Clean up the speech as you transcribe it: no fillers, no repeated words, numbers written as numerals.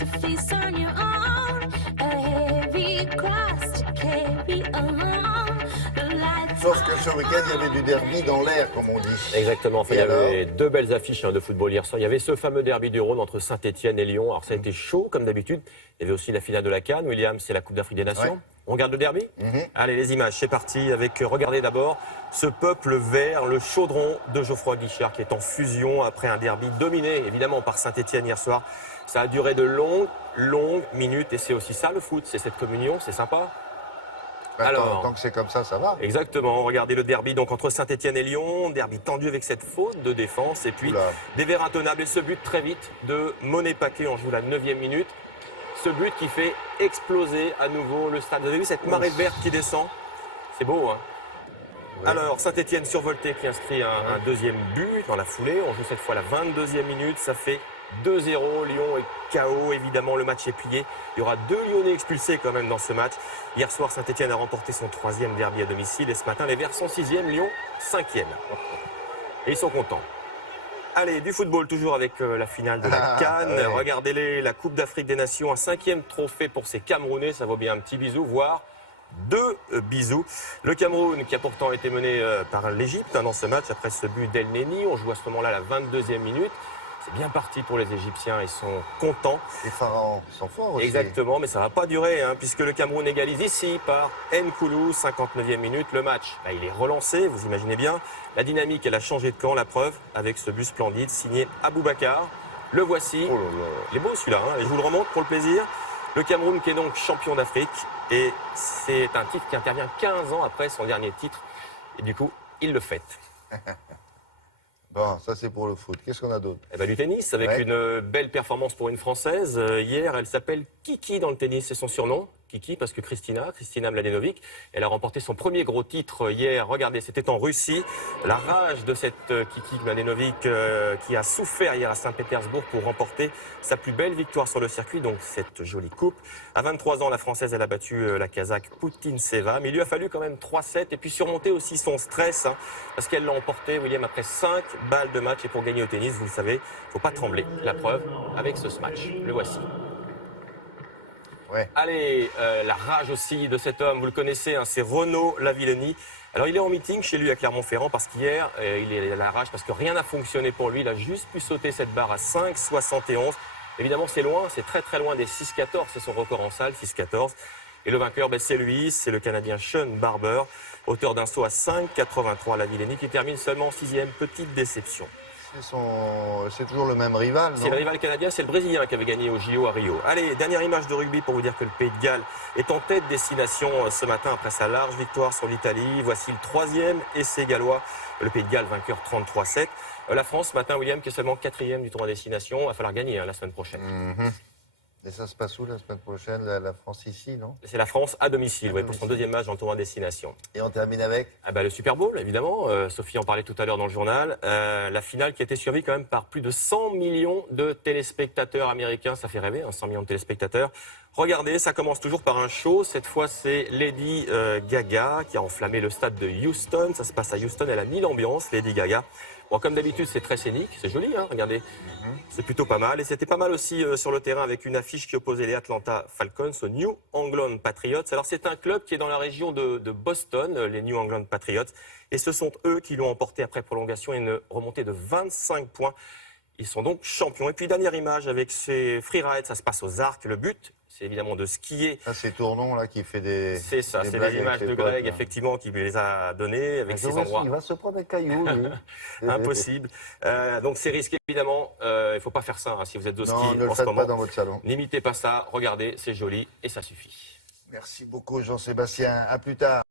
to face on your own. A heavy cross to carry alone. The lights Sauf que ce week-end, il y avait du derby dans l'air, comme on dit. Exactement. Enfin, Et il y alors avait deux belles affiches de football hier soir. Il y avait ce fameux derby du Rhône entre Saint-Etienne et Lyon. Alors ça a été chaud comme d'habitude. Il y avait aussi la finale de la CAN. William, c'est la Coupe d'Afrique des Nations. Ouais. On regarde le derby. Allez, les images, c'est parti. Avec, regardez d'abord ce peuple vert, le chaudron de Geoffroy Guichard qui est en fusion après un derby dominé évidemment par Saint-Etienne hier soir. Ça a duré de longues minutes et c'est aussi ça le foot. C'est cette communion, c'est sympa. Alors, tant que c'est comme ça va. Exactement, regardez le derby donc entre Saint-Etienne et Lyon, derby tendu avec cette faute de défense et puis Oula. des verres intenables et ce but très vite de Monet Paquet, on joue la 9e minute. Ce but qui fait exploser à nouveau le stade. Vous avez vu cette marée verte qui descend? C'est beau, hein? Ouais. Alors Saint-Etienne survolté qui inscrit un deuxième but dans la foulée. On joue cette fois la 22e minute, ça fait 2-0, Lyon est KO, évidemment le match est plié. Il y aura 2 Lyonnais expulsés quand même dans ce match. Hier soir, Saint-Etienne a remporté son 3e derby à domicile et ce matin, les Verts sont 6e, Lyon 5e. Et ils sont contents. Allez, du football toujours avec la finale de la CAN. Ouais. Regardez-les, la Coupe d'Afrique des Nations, un 5e trophée pour ces Camerounais, ça vaut bien un petit bisou, voire 2 bisous. Le Cameroun qui a pourtant été mené par l'Égypte dans ce match après ce but d'El Neni. On joue à ce moment-là la 22e minute. C'est bien parti pour les Égyptiens, ils sont contents. Les pharaons sont forts aussi. Exactement, mais ça ne va pas durer, hein, puisque le Cameroun égalise ici par Nkoulou, 59e minute. Le match, il est relancé, vous imaginez bien. La dynamique, elle a changé de camp, la preuve, avec ce but splendide signé Aboubacar. Le voici. Oh là là. Il est beau celui-là, hein, et je vous le remonte pour le plaisir. Le Cameroun qui est donc champion d'Afrique, et c'est un titre qui intervient 15 ans après son dernier titre. Et du coup, il le fête. Bon, ça c'est pour le foot. Qu'est-ce qu'on a d'autre? Eh ben, du tennis, avec une belle performance pour une Française. Hier, elle s'appelle Kiki dans le tennis, c'est son surnom. Kiki, parce que Kristina Mladenovic, elle a remporté son premier gros titre hier. Regardez, c'était en Russie. La rage de cette Kiki Mladenovic qui a souffert hier à Saint-Pétersbourg pour remporter sa plus belle victoire sur le circuit, donc cette jolie coupe. À 23 ans, la Française, elle a battu la Kazakh Putintseva, mais il lui a fallu quand même 3-7 et puis surmonter aussi son stress, hein, parce qu'elle l'a emporté, William, après 5 balles de match. Et pour gagner au tennis, vous le savez, il ne faut pas trembler. La preuve avec ce smash. Le voici. Ouais. Allez, la rage aussi de cet homme, vous le connaissez, hein, c'est Renaud Lavillenie. Alors il est en meeting chez lui à Clermont-Ferrand parce qu'hier, il a la rage parce que rien n'a fonctionné pour lui. Il a juste pu sauter cette barre à 5,71. Évidemment, c'est loin, c'est très très loin des 6,14. C'est son record en salle, 6,14. Et le vainqueur, c'est lui, c'est le Canadien Sean Barber, auteur d'un saut à 5,83. Lavillenie qui termine seulement 6e. Petite déception. C'est toujours le même rival, non? C'est le rival canadien, c'est le Brésilien qui avait gagné au JO à Rio. Allez, dernière image de rugby pour vous dire que le Pays de Galles est en tête destination ce matin après sa large victoire sur l'Italie. Voici le 3e essai gallois. Le Pays de Galles vainqueur 33-7. La France, ce matin, William, qui est seulement 4e du tournoi destination. Il va falloir gagner la semaine prochaine. Et ça se passe où la semaine prochaine? La France ici, non? C'est la France à domicile, pour son 2e match dans le tournoi destination. Et on termine avec? Le Super Bowl, évidemment. Sophie en parlait tout à l'heure dans le journal. La finale qui a été suivie quand même par plus de 100 millions de téléspectateurs américains. Ça fait rêver, 100 millions de téléspectateurs. Regardez, ça commence toujours par un show. Cette fois, c'est Lady Gaga qui a enflammé le stade de Houston. Ça se passe à Houston, elle a mis l'ambiance, Lady Gaga. Bon, comme d'habitude, c'est très scénique, c'est joli, hein, regardez. C'est plutôt pas mal. Et c'était pas mal aussi sur le terrain avec une affiche qui opposait les Atlanta Falcons aux New England Patriots. Alors, c'est un club qui est dans la région de Boston, les New England Patriots. Et ce sont eux qui l'ont emporté après prolongation et une remontée de 25 points. Ils sont donc champions. Et puis, dernière image avec ces freerides, ça se passe aux Arcs. Le but, c'est évidemment de skier. Ça, c'est Tournon là qui fait des. C'est ça, c'est les images de Greg, effectivement, qui les a données avec ces endroits. Il va se prendre un caillou, lui. Impossible. Donc c'est risqué, évidemment. Il ne faut pas faire ça si vous êtes au ski Non, ne le en ce faites moment. pas dans votre salon. N'imitez pas ça. Regardez, c'est joli et ça suffit. Merci beaucoup, Jean-Sébastien. À plus tard.